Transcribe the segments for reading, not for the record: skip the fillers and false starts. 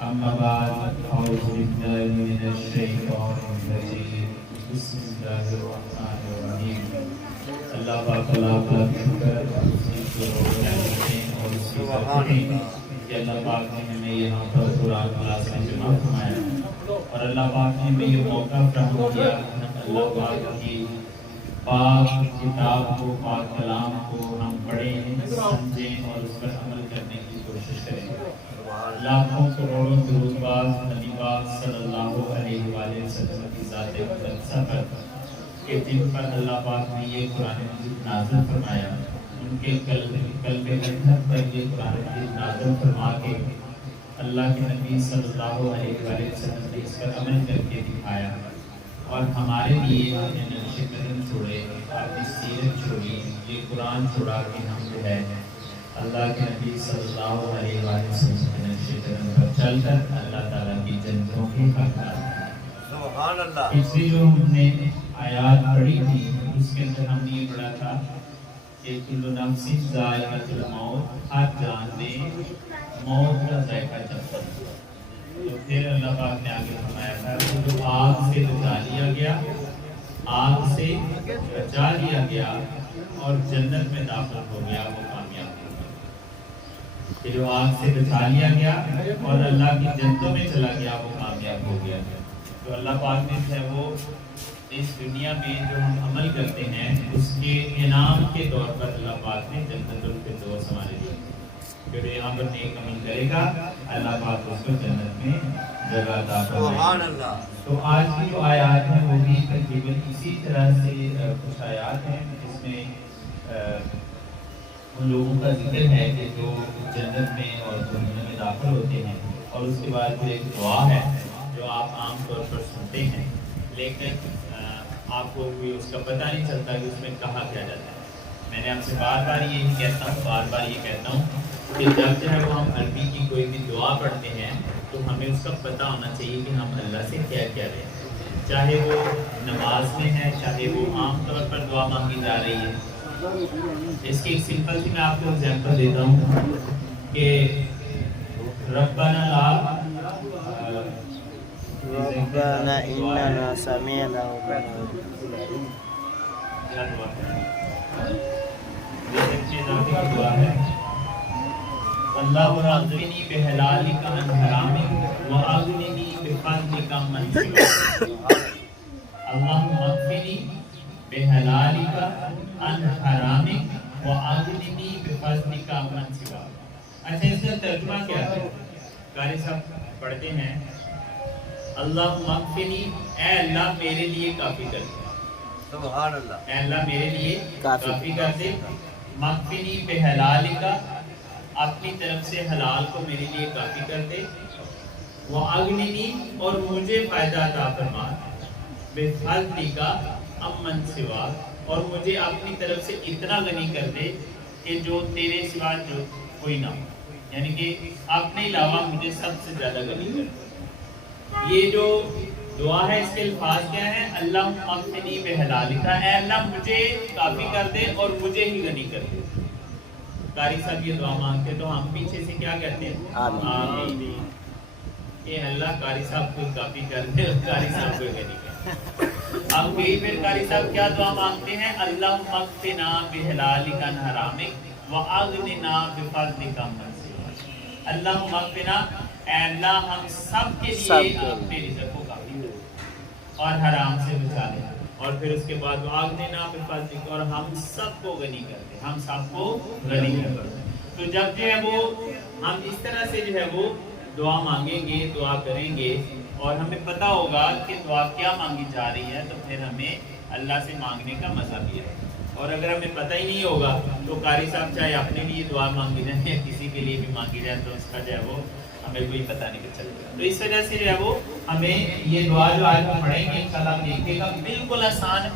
أما بعد أعوذ بالله من الشيطان الرجيم بسم الله الرحمن الرحيم اللہ پاک کا شکر اور اس کی توفیق کہ اللہ پاک نے ہمیں یہاں پر قرآن کلاس میں جمع فرمایا اور اللہ پاک نے ہمیں یہ موقع فراہم کیا اللہ پاک کی پاک کتاب کو پاک کلام کو ہم پڑھیں سمجھیں اور اس پر عمل کرنے کی کوشش کریں لاکھوں کروڑوں درود باز نبی پاک صلی اللہ علیہ وآلہ وسلم کی ذات مقدسہ پر کہ جن پر اللہ پاک نے یہ قرآن مجید نازل فرمایا ان کے قلب اطہر پر یہ قرآن مجید نازل فرما کے اللہ کے نبی صلی اللہ علیہ وآلہ وسلم نے اس پر عمل کر کے دکھایا اور ہمارے لیے آپ نے نقش قدم چھوڑے آپ نے سیرت چھوڑی یہ قرآن چھوڑا کہ ہم جو ہے اللہ کے نبی صلی اللہ علیہ وآلہ وسلم کے نقش قدم پر چل کر اللہ تعالیٰ کی جنتوں کے حقدار سبحان اللہ۔ پچھلی جو ہم نے آیات پڑھی تھی اس کے اندر ہم نے یہ پڑھا تھا کہ کل نفس ذائقۃ الموت ہر جان نے موت کا ذائقہ چکھا تو پھر اللہ پاک نے آگے فرمایا تھا کہ جو آگ سے بچا لیا گیا آگ سے بچا لیا گیا اور جنت میں داخل ہو گیا وہ کامیاب ہو گیا کہ جو آگ سے بچا لیا گیا اور اللہ کی جنتوں میں چلا گیا وہ کامیاب ہو گیا تو اللہ پاک نے جو ہے وہ اس دنیا میں جو ہم عمل کرتے ہیں اس کے انعام کے طور پر اللہ پاک نے جنت الفردوس ہمارے لیے جو یہاں پر نیک عمل کرے گا اللہ پاک اس کو جنت میں جگہ عطا فرمائے۔ تو آج کی جو آیات ہیں وہ بھی تقریباً اسی طرح سے کچھ آیات ہیں جس میں ان لوگوں کا ذکر ہے کہ جو جنت میں اور جہنم میں داخل ہوتے ہیں اور اس کے بعد جو ایک دعا ہے جو آپ عام طور پر سنتے ہیں لیکن آپ کو بھی اس کا پتہ نہیں چلتا کہ اس میں کہا کیا جاتا ہے۔ میں نے آپ سے بار بار یہ کہتا ہوں کہ جب جو ہے وہ ہم عربی کی کوئی بھی دعا پڑھتے ہیں تو ہمیں اس کا پتہ ہونا چاہیے کہ ہم اللہ سے کیا کیا رہے ہیں، چاہے وہ نماز میں ہے چاہے وہ عام طور پر دعا مانگی جا رہی ہے۔ اس کی ایک سمپل سی میں آپ کو ایگزامپل دیتا ہوں کہ ربنا لا ربنا اننا سمعنا دعا ہے اللہ اغننی بحلالک عن حرامک واغننی بفضلک عمن سواک اللہم اغننی بحلالک عن حرامک واغننی بفضلک عمن سواک۔ اچھا اس کا ترجمہ کیا ہے؟ قاری صاحب پڑھتے ہیں اللہم اغننی اے اللہ میرے لیے کافی کر دے، سبحان اللہ، اے اللہ میرے لیے کافی کر دے، مغفنی بحلالک اپنی طرف سے حلال کو میرے لیے کافی کر دے، وَأَغْنِنِي اور مجھے فائدہ عطا فرما، بِفَضْلِكَ عَمَّن سِوَاكَ اور مجھے اپنی طرف سے اتنا غنی کر دے کہ جو تیرے سوا جو کوئی نہ ہو، یعنی کہ اپنے علاوہ مجھے سب سے زیادہ غنی کر دے۔ یہ جو دعا ہے اس کے الفاظ کیا ہیں؟ اللہم اغننی بحلالک، اے اللہ مجھے کافی کر دے اور مجھے ہی غنی کر دے۔ قاری صاحب یہ دعا مانگتے تو ہم پیچھے سے کیا کہتے ہیں؟ آمین۔ کہ اللہ قاری صاحب کو کافی کر دے اور قاری صاحب کو غنی کر دے۔ اب کئی پھر قاری صاحب کیا دعا مانگتے ہیں؟ اللہم اغننا بحلالک عن حرامک واغننا بفضلک عمن سواک۔ اللہم اغننا اے اللہ ہم سب کے لیے اپنے رزق کو کافی کر اور حرام سے بچا لے، اور پھر اس کے بعد واغننا بفضلک اور ہم سب کو غنی کر دے، ہم سب کو غنی کر دے۔ تو جب جو ہے وہ ہم اس طرح سے جو ہے وہ دعا مانگیں گے، دعا کریں گے اور ہمیں پتہ ہوگا کہ دعا کیا مانگی جا رہی ہے تو پھر ہمیں اللہ سے مانگنے کا مزہ بھی ہے۔ اور اگر ہمیں پتہ ہی نہیں ہوگا تو قاری صاحب چاہے اپنے لیے دعا مانگی جائے یا کسی کے لیے بھی مانگی جائے تو اس کا جو ہے وہ ہمیں کوئی پتہ نہیں چلے گا. تو اس وجہ سے جو ہے وہ ہمیں یہ دعا جو آج ہم پڑھیں گے انشاءاللہ آپ دیکھیے گا بالکل آسان ہے.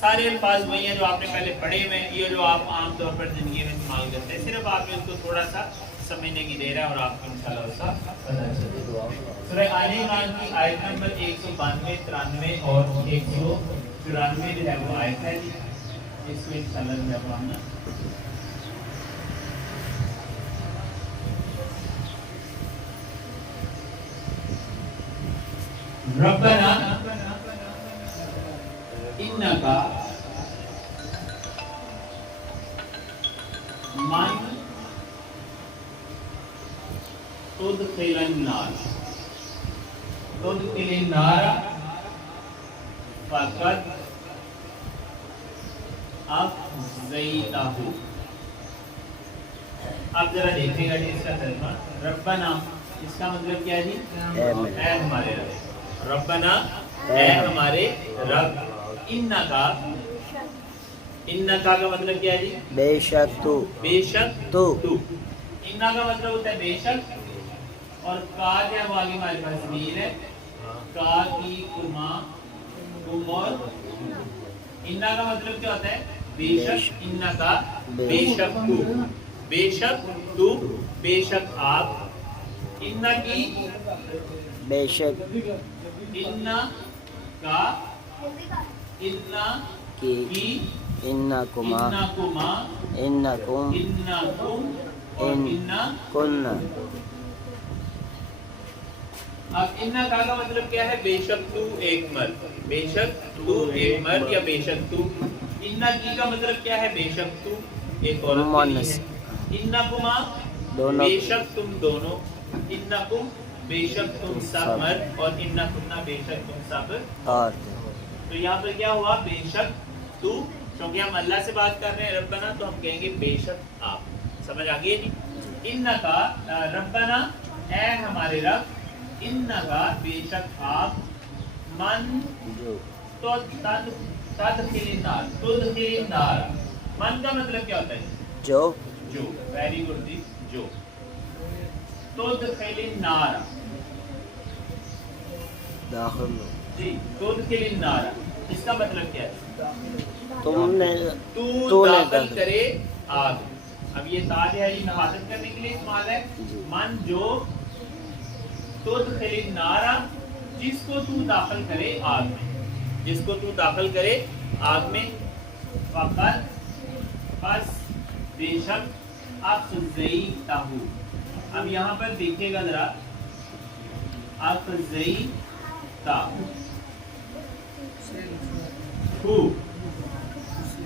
سارے الفاظ وہی ہیں جو آپ نے پہلے پڑھے ہوئے ہیں, یہ جو آپ عام طور پر زندگی میں استعمال کرتے ہیں, صرف آپ نے ان کو تھوڑا سا سمجھنے کی دیر ہے اور آپ کو انشاءاللہ اس کا پتہ چلے گا. سورہ آل عمران کی آیت نمبر 192, 93 اور 194 جو ہے وہ آیت ہے. اس کو انشاءاللہ جو ہے وہ ہم ربنا انکا من تدخل النار فقد اخزیتہ. اب ذرا دیکھیں گا اس کا ترجمہ. ربنا اس کا مطلب کیا ہے جی؟ اے ہمارے رب. ربنا اے ہمارے رب. انکا کا مطلب کیا ہے جی؟ بے شک تو. بے شک تو. انکا کا مطلب ہوتا ہے بے شک, اور کا جو ہے وہ آگے ہمارے پاس ضمیر ہے. کا کی کما کم اور انکا کا مطلب کیا ہوتا ہے؟ بے شک. انکا بے شک تو, بے شک تو, بے شک آپ. انکا کی بے شک انکا انکا کی کی انکما انکما انکم انکم اور کن. اب انکا کا مطلب کیا ہے؟ بے شک تو ایک مرد. بے شک تو ایک مرد یا بے شک تو. انکی کا مطلب کیا ہے؟ بے شک تو ایک عورت کے لیے ہے. انکما دونوں. بے شک تم دونوں. انکم بے شک تم سب مرد, اور انکنا بے شک تم سب. اور تو یہاں پر کیا ہوا؟ بے شک تو, کیونکہ ہم اللہ سے بات کر رہے ہیں ربنا, تو ہم کہیں گے بے شک آپ. سمجھ آ گئی جی؟ انکا ربنا اے ہمارے رب. انکا بے شک آپ. من تدخل النار. تدخل النار. من کا مطلب کیا ہوتا ہے؟ جو. جو. ویری گڈ جی. جو. تدخل النار داخل جی. تدخل النار اس کا مطلب کیا ہے؟ تم نے تو تو نے داخل کرے آگ. اب یہ تا جو ہے یہ حفاظت کرنے کے لیے استعمال ہے. من جو تدخل النار, جس کو تو داخل کرے آگ میں, جس کو تو داخل کرے آگ میں. فقط بس بے شک اخزیتہ. اب یہاں پر دیکھیے گا ذرا, اخزیتہ.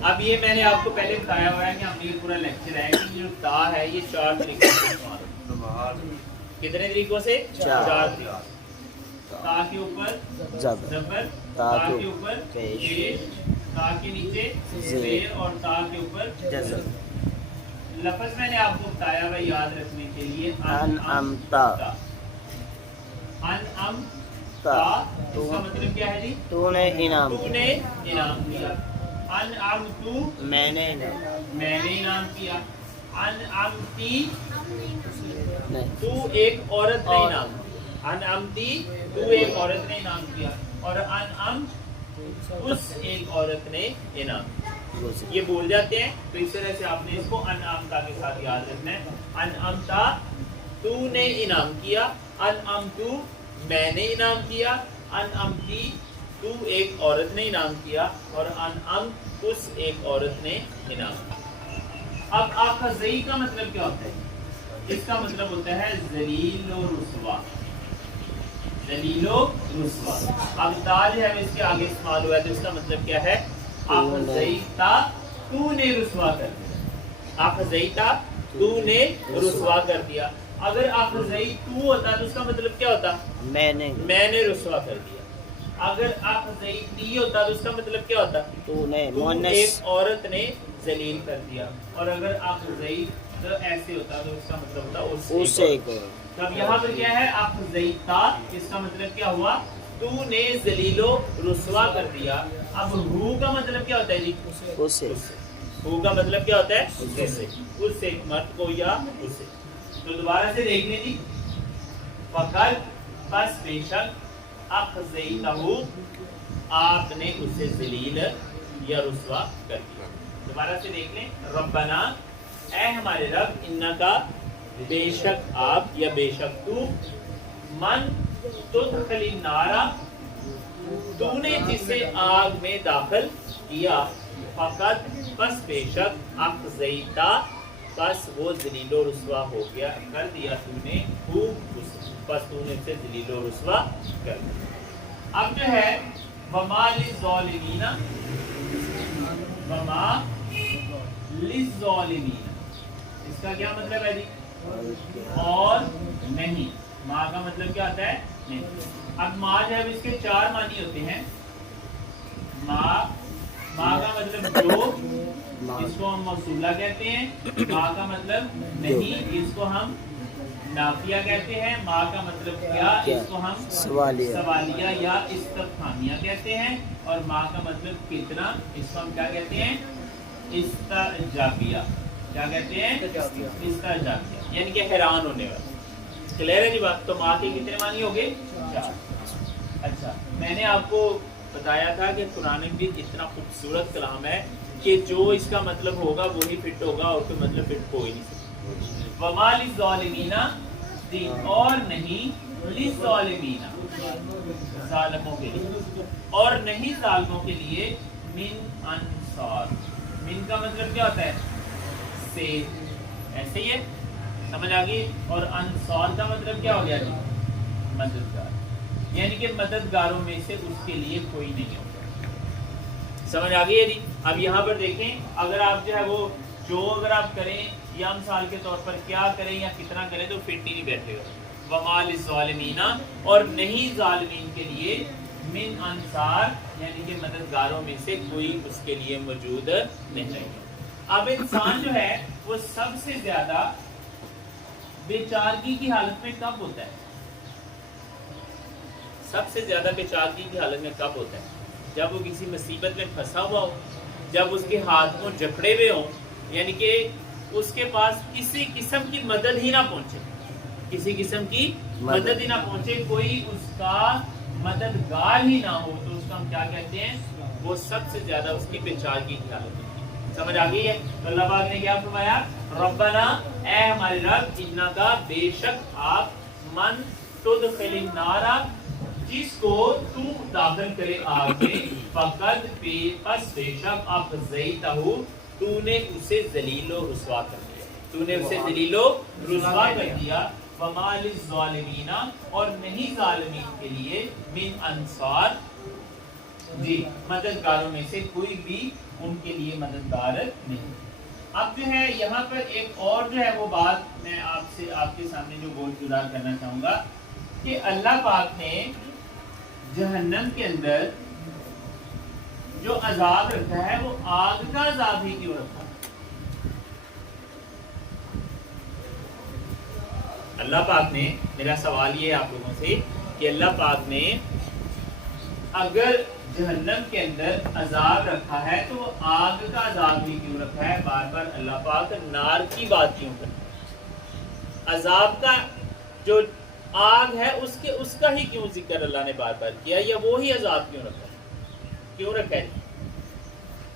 اب یہ میں نے آپ کو پہلے بتایا ہوا ہے کہ ہم یہ پورا لیکچر ہے کہ یہ جو تا ہے یہ 4 طریقوں سے استعمال ہوتا ہے. کتنے طریقوں سے؟ 4 طریقوں. تا کے اوپر زبر, تا کے اوپر پیش, تا کے نیچے زیر, اور تا کے اوپر جزم. لفظ میں نے آپ کو بتایا ہوا یاد رکھنے کے لیے, انعمتا. انعمتا اس کا مطلب کیا ہے جی؟ تو نے انعام. تو نے انعام کیا. انعمتو میں نے انعام. میں نے انعام کیا. انعمتی نہیں. تو ایک عورت نے انعام. انعمتی تو ایک عورت نے انعام کیا, اور انعم اس ایک عورت نے انعام. یہ بول جاتے ہیں, تو اس طرح سے آپ نے اس کو انعمتا کے ساتھ یاد رکھنا ہے. انعمتا تو نے انعام کیا. انعمتو میں نے انعام کیا. انعمتی تو ایک عورت نے انعام کیا, اور انعم اس ایک عورت نے انعام کیا. اب اخزی کا مطلب کیا ہوتا ہے؟ اس کا مطلب ہوتا ہے ذلیل و رسوا. ذلیل و رسوا. اب تا جو ہے اس کے آگے استعمال ہوا ہے, تو اس کا مطلب کیا ہے؟ اخزیتا تو نے رسوا کر دیا. اخزیتا تو نے رسوا کر دیا. اگر اخزی تو ہوتا تو اس کا مطلب کیا ہوتا؟ میں نے رسوا کر دیا. اگر اخزیتی ہوتا تو اس کا مطلب کیا ہوتا؟ تو نے تو ایک عورت نے ذلیل کر دیا. اور اگر اخزی تو ایسے ہوتا تو اس کا مطلب ہوتا اس ایک. اب یہاں پر کیا ہے؟ اخزیتا, اس کا مطلب کیا ہوا؟ تو نے ذلیلو رسوا کر دیا. اب ہو کا مطلب کیا ہوتا ہے جی؟ اسے ہو کا مطلب کیا ہوتا ہے؟ اس سے مرد کو یا اسے. تو دوبارہ سے دیکھ لیں جی. فقط پس بے شک اخزیتہ آپ نے اسے ذلیل یا رسوا کر دیا. دوبارہ سے دیکھ لیں. ربنا اے ہمارے رب انکا بے شک آپ یا بے شک تو من تدخل النار تو نے جسے آگ میں داخل کیا فقط پس بے شک اخزیتہ پس وہ ذلیل و رسوا ہو گیا کر دیا تو نے پس تو نے اسے ذلیل و رسوا کر دیا. اب جو ہے وما للظالمین وما للظالمین اس کا کیا مطلب ہے جی؟ اور نہیں. ماں کا مطلب کیا ہوتا ہے؟ نہیں. اب ماں جو ہے اس کے 4 معنی ہوتے ہیں. ماں کا مطلب جو اس کو ہم موصولہ کہتے ہیں. ماں کا مطلب نہیں اس کو ہم نافیہ کہتے ہیں. ماں کا مطلب کیا اس کو ہم سوالیہ یا استفہامیہ کہتے ہیں. اور ماں کا مطلب کتنا اس کو ہم کیا کہتے ہیں؟ استعجابیہ. کیا کہتے ہیں؟ استعجابیہ یعنی کہ حیران ہونے والا. کلیئر ہے جی بات؟ تو ماں کے کتنے معنی ہو گئے؟ 4. اچھا میں نے آپ کو بتایا تھا کہ قرآن بھی اتنا خوبصورت کلام ہے کہ جو اس کا مطلب ہوگا وہی فٹ ہوگا اور کوئی مطلب فٹ ہو ہی نہیں سکتا. وما للظالمین اور نہیں للظالمین ظالموں کے لیے اور نہیں ظالموں کے لیے من انصار. من کا مطلب کیا ہوتا ہے؟ سے. ایسے ہی ہے سمجھ آ گئی. اور انصار کا مطلب کیا ہو گیا جی؟ مددگار. یعنی کہ مددگاروں میں سے اس کے لیے کوئی نہیں ہوگا. سمجھ آ گئی ہے جی. اب یہاں پر دیکھیں اگر آپ جو ہے وہ جو اگر آپ کریں یا مثال کے طور پر کیا کریں یا کتنا کریں تو فٹ ہی نہیں بیٹھے گا. وما للظالمین اور نہیں ظالمین کے لیے من انصار یعنی کہ مددگاروں میں سے کوئی اس کے لیے موجود نہیں رہے گا. اب انسان جو ہے وہ سب سے زیادہ بے چارگی کی حالت میں کب ہوتا ہے؟ سب سے زیادہ بے چارگی کی حالت میں کب ہوتا ہے؟ جب وہ کسی مصیبت میں پھنسا ہوا ہو, جب اس کے ہاتھ کو جکڑے ہوئے ہوں, یعنی کہ اس کے پاس کسی قسم کی مدد ہی نہ پہنچے, کسی قسم کی مدد ہی نہ پہنچے, کوئی اس کا مددگار ہی نہ ہو, تو اس کو ہم کیا کہتے ہیں؟ وہ سب سے زیادہ اس کی بے چارگی کی حالت ہوتی ہے. سمجھ آ گئی ہے؟ تو اللہ پاک نے کیا فرمایا؟ ربنا اے ہمارے رب انکا بے شک آپ من تدخل النار جس کو تو داخل کرے آگ میں فقط پس بے شک اخزیتہ تو نے اسے ذلیل و رسوا کر دیا. تو نے اسے ذلیل و رسوا کر دیا. وما للظالمین اور نہیں ظالمین کے لیے من انصار جی مددگاروں میں سے کوئی بھی ان کے لیے مددگار نہیں. اب جو ہے یہاں پر ایک اور جو ہے وہ بات میں آپ کے سامنے جو گوشت گزار کرنا چاہوں گا کہ اللہ پاک نے جہنم کے اندر جو عذاب رکھا ہے وہ آگ کا عذاب ہی کیوں رکھا؟ اللہ پاک نے, میرا سوال یہ ہے آپ لوگوں سے کہ اللہ پاک نے اگر جہنم کے اندر عذاب رکھا ہے تو وہ آگ کا عذاب ہی کیوں رکھا ہے؟ بار بار اللہ پاک نار کی بات کیوں کرتا ہے؟ عذاب کا جو آگ ہے اس کا ہی کیوں ذکر اللہ نے بار بار کیا, یا وہی عذاب کیوں رکھا ہے؟ کیوں رکھا ہے؟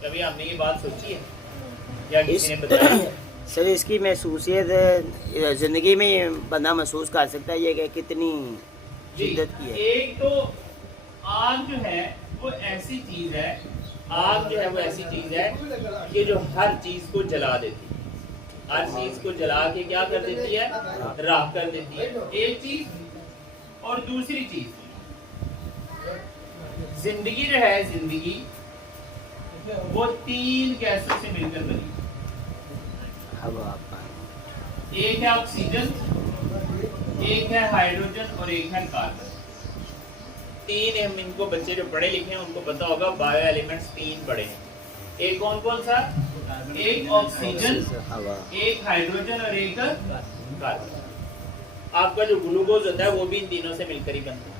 کبھی آپ نے یہ بات سوچی ہے یا کسی نے بتایا؟ سر اس کی محسوسیت زندگی میں بندہ محسوس کر سکتا ہے یہ کہ کتنی شدت کی ہے. ایک تو آگ جو ہے وہ ایسی چیز ہے, آگ جو ہے وہ ایسی چیز ہے کہ جو ہر چیز کو جلا دیتی ہے, ہر چیز کو جلا کے کیا کر دیتی ہے؟ راکھ کر دیتی ہے. ایک چیز. اور دوسری چیز زندگی جو ہے, زندگی وہ 3 گیسوں سے مل کر بنی. ایک ہے آکسیجن, ایک ہے ہائیڈروجن اور ایک ہے کاربن. 3 ہم ان کو بچے جو پڑھے لکھے ہیں ان کو پتا ہوگا بایو ایلیمنٹس 3 پڑھے ہیں. ایک کون کون سا؟ ایک آکسیجن, ایک ہائیڈروجن اور ایک کاربن. آپ کا جو گلوکوز ہوتا ہے وہ بھی ان تینوں سے مل کر ہی بنتا ہے.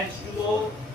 H2O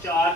4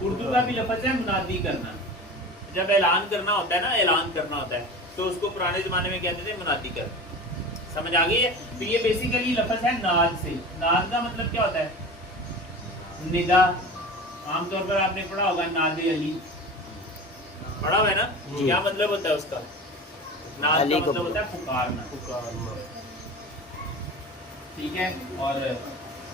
اردو کا بھی لفظ ہے منادی کرنا. جب اعلان کرنا ہوتا ہے نا، اعلان کرنا ہوتا ہے تو اس کو پرانے زمانے میں کہتے تھے منادی کرنا. سمجھ آ گئی ہے؟ تو یہ بیسیکلی لفظ ہے ناد سے. ناد کا مطلب کیا ہوتا ہے؟ ندا. عام طور پر آپ نے پڑھا ہوگا ناد علی، پڑھا ہوا ہے نا؟ کیا مطلب ہوتا ہے اس کا؟ ناد کا مطلب ہوتا ہے پکارنا. ٹھیک ہے. اور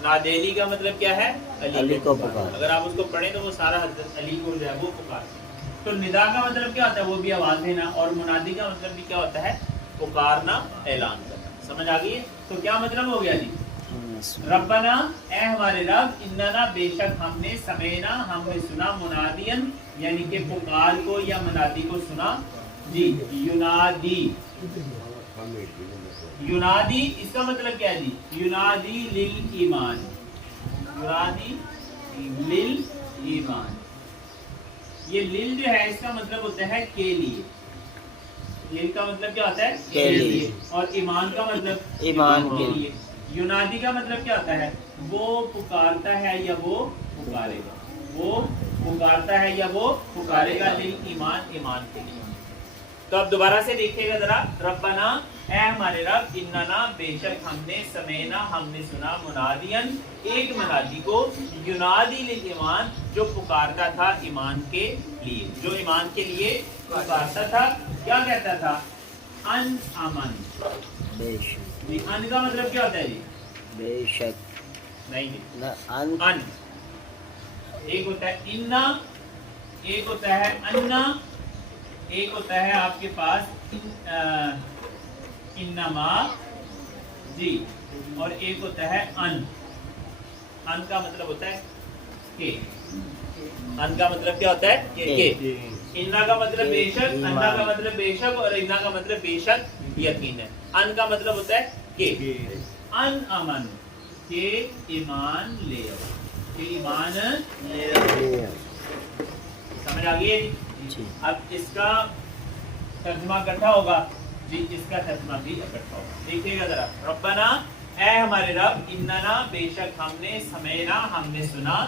نادیلی کا مطلب کیا ہے؟ علی کو پکارنا. اگر آپ اس کو پڑھیں تو وہ سارا حضرت علی کو جو ہے وہ پکارنا. تو ندا کا مطلب کیا ہوتا ہے؟ وہ بھی آواز دینا. اور منادی کا مطلب بھی کیا ہوتا ہے؟ پکارنا، اعلان کرنا. سمجھ آ گئی ہے؟ تو کیا مطلب ہو گیا جی؟ ربنا، اے ہمارے رب، اننا بے شک ہم نے، سمینا ہم نے سنا، منادین یعنی کہ پکار کو یا منادی کو سنا. جی ینادی. ینادی اس کا مطلب کیا ہے جی؟ ینادی للایمان. ینادی للایمان. یہ لل جو ہے اس کا مطلب ہوتا ہے کے لیے. لل کا مطلب کیا ہوتا ہے؟ کے لیے. اور ایمان کا مطلب ایمان کے لیے. ینادی کا مطلب کیا ہوتا ہے؟ وہ پکارتا ہے یا وہ پکارے گا. وہ پکارتا ہے یا وہ پکارے گا. للایمان، ایمان کے لیے. تو اب دوبارہ سے دیکھیے گا ذرا. ربنا، اے ہمارے رب، اننا بے شک ہم نے، سمینا ہم نے سنا، منادین ایک منادی کو، ینادی للایمان جو پکارتا تھا ایمان کے لیے. جو ایمان کے لیے پکارتا تھا. کیا کہتا تھا؟ ان امن. بے شک. جی ان کا مطلب کیا ہوتا ہے جی؟ بے شک. نہیں ان. ان ایک ہوتا ہے اننا، ایک ہوتا ہے اننا، ایک ہوتا ہے آپ کے پاس انما. جی اور ایک ہوتا ہے ان. ان کا مطلب ہوتا ہے کہ. ان کا مطلب کیا ہوتا ہے؟ کہ. انا کا مطلب بے شک، انا کا مطلب بے شک، اور انا کا مطلب بے شک یقین ہے. ان کا مطلب ہوتا ہے کہ. ان امن کہ ایمان لے آؤ. کہ ایمان لے آؤ. سمجھ آ گئی ہے جی؟ اب اس کا ترجمہ اکٹھا ہوگا. جی اس کا ترجمہ بھی اکٹھا ہوگا. دیکھیے گا ذرا. ربنا، اے ہمارے رب، اننا بے شک ہم نے، سمینا ہم نے سنا،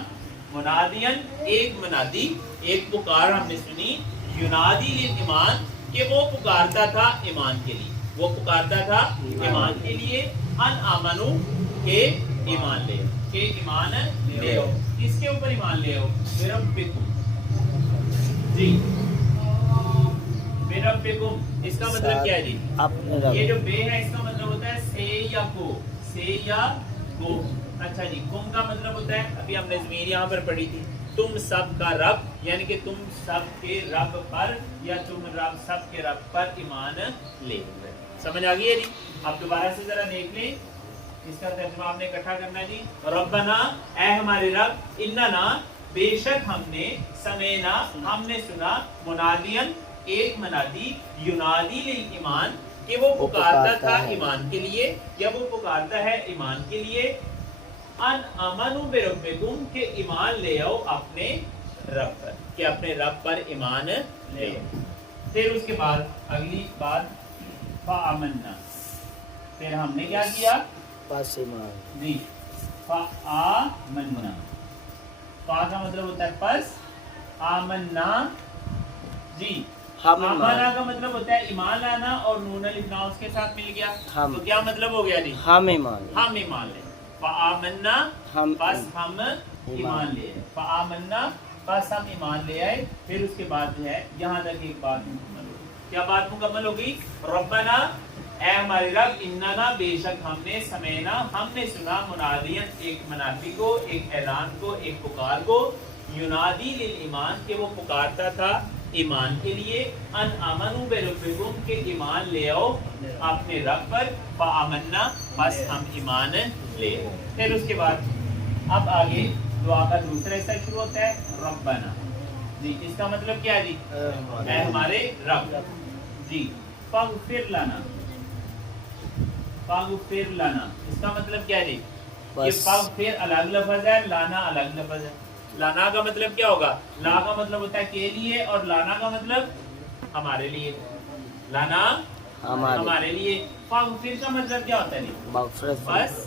منادین ایک منادی، ایک پکار ہم نے سنی، ینادی للایمان کہ وہ پکارتا تھا ایمان کے لیے. وہ پکارتا تھا ایمان کے لیے. ان آمنو کہ ایمان لے. کہ ایمان لے آؤ. کس کے اوپر ایمان لے آؤ؟ بربکم. جی بربکم اس کا مطلب کیا ہے جی؟ یہ جو بے ہے اس کا مطلب ہوتا ہے سے یا کو. سے یا کو. اچھا جی. کم کا مطلب ہوتا ہے، ابھی ہم نے ضمیر یہاں پر پڑھی تھی، تم سب کا رب، یعنی کہ تم سب کے رب پر، یا تم رب سب کے رب پر ایمان لے. سمجھ آ گئی ہے جی؟ اب دوبارہ سے ذرا دیکھ لیں. اس کا ترجمہ آپ نے اکٹھا کرنا ہے جی. ربنا، اے ہمارے رب، اننا بے شک ہم نے، سمینا ہم نے سنا، منادین ایک منادی، ینادی للایمان کہ وہ پکارتا تھا ایمان کے لیے، یا وہ پکارتا ہے ایمان کے لیے. ان امنو بربکم کہ ایمان لے آؤ اپنے رب پر. کہ اپنے رب پر ایمان لے آؤ. پھر اس کے بعد اگلی بات فآمنا. پھر ہم نے کیا کیا؟ پس ایمان. جی فآمنا. فا کا مطلب ہوتا ہے پس. آمنا. جی آمنا کا مطلب ہوتا ہے ایمان لانا، اور نون الف نا اس کے ساتھ مل گیا. تو کیا مطلب ہو گیا جی؟ ہم ایمان. ہم ایمان لے. فآمنا پس ہم ایمان لے. فآمنا پس ہم ایمان لے آئے. پھر اس کے بعد جو ہے یہاں تک ایک بات مکمل ہو گئی. کیا بات مکمل ہو گئی؟ ربنا، اے ہمارے رب، اننا بے شک ہم نے، سمینا ہم نے سنا، منادین ایک منادی کو، ایک اعلان کو، ایک پکار کو، ینادی للایمان کہ وہ پکارتا تھا ایمان کے لیے. ان آمنو بربکم کہ ایمان لے آؤ اپنے رب پر. فآمنا بس ہم ایمان لے. پھر اس کے بعد اب آگے دعا کا دوسرا حصہ شروع ہوتا ہے. ربنا. جی اس کا مطلب کیا ہے جی؟ اے ہمارے رب. جی فاغفر لنا. فاغفر لنا اس کا مطلب کیا ہے جی؟ یہ فاغفر الگ لفظ ہے، لانا الگ لفظ ہے. لانا کا مطلب کیا ہوگا؟ لا کا مطلب ہوتا ہے کے لیے، اور لانا کا مطلب ہمارے لیے. لانا ہمارے لیے. فاغفر کا مطلب کیا ہوتا ہے جی؟ مغفرت. بس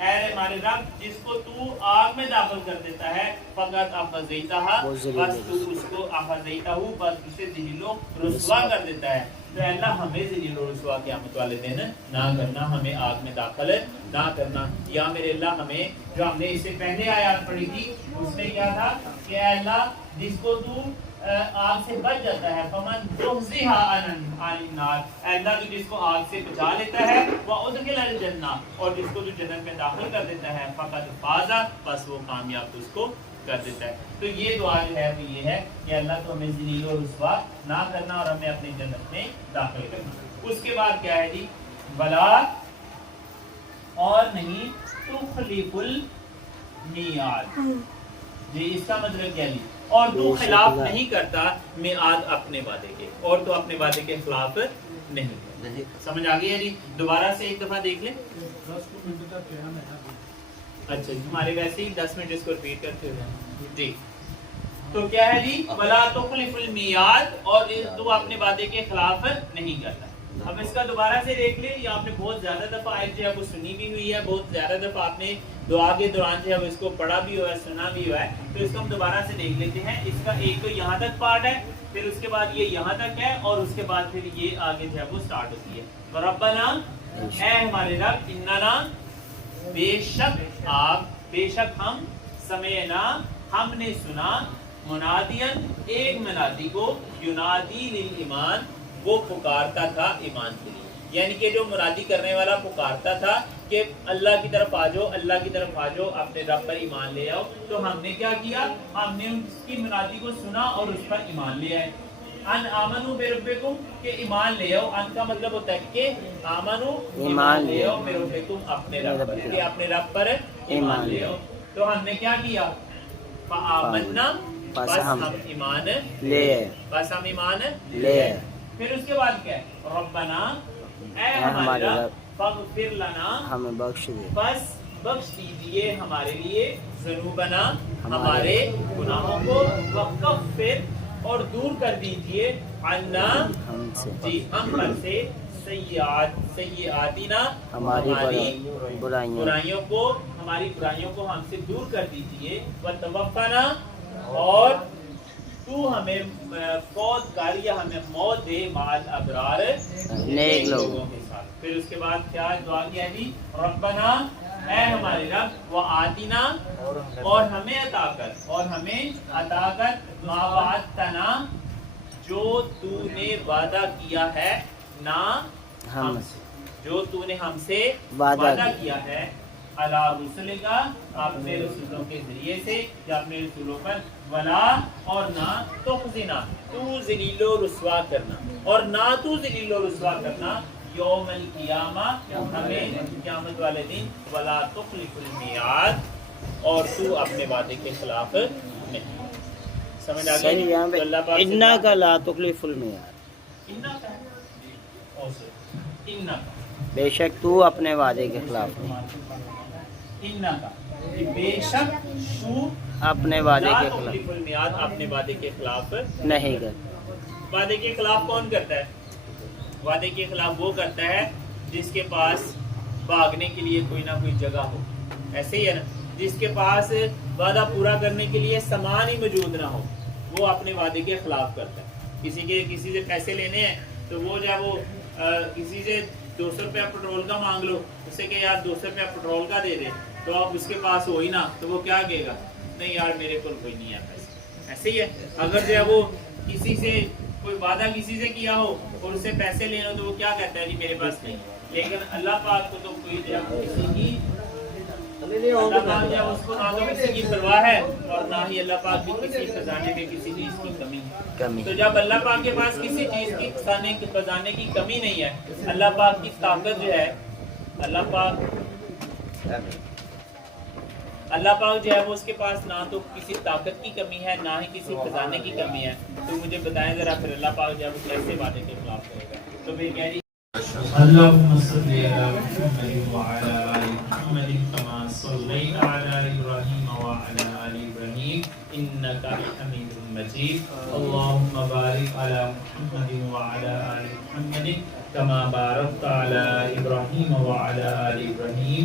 اے ہمارے رب جس کو تو آگ میں داخل کر دیتا ہے فقط افزیتہا بس تو اس کو افزیتہا بس اسے ذلیل و رسوا کر دیتا ہے. تو اللہ ہمیں ذلیل و رسوا قیامت والے دن نہ کرنا, ہمیں آگ میں داخل نہ کرنا. یا میرے اللہ ہمیں جو ہم نے اس سے پہلے آیات پڑھی تھی اس میں کیا تھا کہ اے اللہ جس کو تو آگ سے بچ جاتا ہے فمن زحزح عن النار, اے اللہ تو جس کو آگ سے بچا لیتا ہے وادخل الجنہ اور جس کو تو جنت میں داخل کر دیتا ہے فقط فاز بس وہ کامیاب اس کو کر دیتا ہے. تو یہ دعا جو ہے وہ یہ ہے کہ اللہ تو ہمیں ذلیل و رسوا نہ کرنا اور ہمیں اپنی جنت میں داخل کرنا. اس کے بعد کیا ہے جی ولا اور نہیں تخلف المیعاد, جی اس کا مطلب کیا ہے اور تو خلاف نہیں کرتا میعاد اپنے وعدے کے, اور تو اپنے وعدے کے خلاف نہیں. سمجھ آ گئی ہے جی؟ دوبارہ سے ایک دفعہ دیکھ لیں. اچھا ہمارے ویسے ہی 10 منٹ اس کو ریپیٹ کرتے ہوئے جی. تو کیا ہے جی ولا تخلف المیعاد اور تو اپنے وعدے کے خلاف نہیں کرتا. اب اس کا دوبارہ سے دیکھ لیں, یہ آپ نے بہت زیادہ دفعہ آیت جو ہے وہ سنی بھی ہوئی ہے, بہت زیادہ دفعہ آپ نے دعا کے دوران جو ہے وہ اس کو پڑھا بھی ہوا ہے, سنا بھی ہوا ہے. تو اس کو ہم دوبارہ سے دیکھ لیتے ہیں. اس کا ایک تو یہاں تک پارٹ ہے, پھر اس کے بعد یہ یہاں تک ہے, اور اس کے بعد پھر یہ آگے جو ہے وہ سٹارٹ ہوتی ہے. ربنا اے ہمارے رب اننا بے شک آپ, بے شک ہم سمعنا ہم نے سنا منادین ایک منادی کو ینادی للایمان وہ پکارتا تھا ایمان کے لیے. یعنی کہ جو منادی کرنے والا پکارتا تھا کہ اللہ کی طرف آ جاؤ, اللہ کی طرف آ جاؤ, اپنے رب پر ایمان لے آؤ. تو ہم نے کیا کیا, ہم نے اس کی منادی کو سنا اور اس پر ایمان لے آئے. ان آمنو بربکم کہ ایمان لے آؤ, ان کا مطلب ہوتا ہے کہ آمنو ایمان لے آؤ بربکم اپنے رب پر, کہ اپنے رب پر ایمان لے آؤ. تو ہم نے کیا کیا فآمنا بس ہم ایمان لے, بس ہم ایمان لے. پھر اس کے بعد کیا ہے ربنا اے ہمارے رب فاغفر لنا ہمیں بخش دے, بس بخش دیجئے ہمارے لیے ذنوبنا ہمارے گناہوں کو وکفر اور دور کر دیجئے عنا ہم سے جی ہم پر سے سیئاتنا ہماری برائیوں کو, ہماری برائیوں کو ہم سے دور کر دیجئے وتوفنا اور تو ہمیں فوت کر یا ہمیں موت دے مال ابرار نیک لوگوں کے ساتھ. پھر اس کے بعد کیا دعا کیا ہے جی ربنا اے ہمارے رب وآتنا اور ہمیں عطا کر, اور ہمیں عطا کر ما وعدتنا جو تو نے وعدہ کیا ہے نا ہم سے, جو تو نے ہم سے وعدہ کیا ہے علی رسل کا اپنے رسولوں کے ذریعے سے یا اپنے رسولوں پر, ولا اور نہ تخزنا تو ذلیل و رسوا کرنا, اور نہ تو ذلیل و رسوا کرنا یوم القیامہ ہمیں قیامت والے دن, ولا تخلف المیعاد اور تو اپنے وعدے کے خلاف نہیں. سمجھ آ گئی؟ اللہ پاک اننا کا لا تخلف المیعاد, اننا کا اننا بے شک تو اپنے وعدے کے خلاف نہیں, اننا کا بے شک تو اپنے وعدے لا کے تخلف خلاف المیعاد اپنے وعدے کے خلاف نہیں کر. وعدے کے خلاف کون کرتا ہے؟ وعدے کے خلاف وہ کرتا ہے جس کے پاس بھاگنے کے لیے کوئی نہ کوئی جگہ ہو, ایسے ہی ہے نا, جس کے پاس وعدہ پورا کرنے کے لیے سامان ہی موجود نہ ہو وہ اپنے وعدے کے خلاف کرتا ہے. کسی سے پیسے لینے ہیں تو وہ جب وہ کسی سے 200 روپیہ پٹرول کا مانگ لو, اس سے کہ یار 200 روپیہ پٹرول کا دے دے, تو اب اس کے پاس ہو ہی نا, تو وہ کیا کہے گا, نہیں یار میرے کو کوئی نہیں ہے پیسے. ایسے ہی ہے اگر جو ہے وہ کسی سے کوئی وعدہ کسی سے کیا ہو اور اس سے پیسے لینا تو وہ کیا کہتا ہے جی میرے پاس نہیں. لیکن اللہ پاک کو تو کوئی جو ہے کسی کی, اللہ پاک جو ہے اس کو نہ تو کسی کی پرواہ ہے اور نہ ہی اللہ پاک کی کسی خزانے میں کسی چیز کی کمی ہے. تو جب اللہ پاک کے پاس کسی چیز کی خزانے کی کمی نہیں ہے, اللہ پاک کی طاقت جو ہے, اللہ پاک جو ہے وہ اس کے پاس نہ تو کسی طاقت کی کمی ہے نہ ہی کسی خزانے کی کمی ہے. تو مجھے بتائیں ذرا پھر اللہ پاک جو ہے وہ کیسے وعدے کے خلاف کرے گا. تو پھر کہہ رہی اللهم صل على محمد وعلى آل محمد كما صليت على إبراهيم وعلى آل إبراهيم إنك حميد مجيد. اللهم بارك على محمد وعلى آل محمد كما باركت على إبراهيم وعلى آل إبراهيم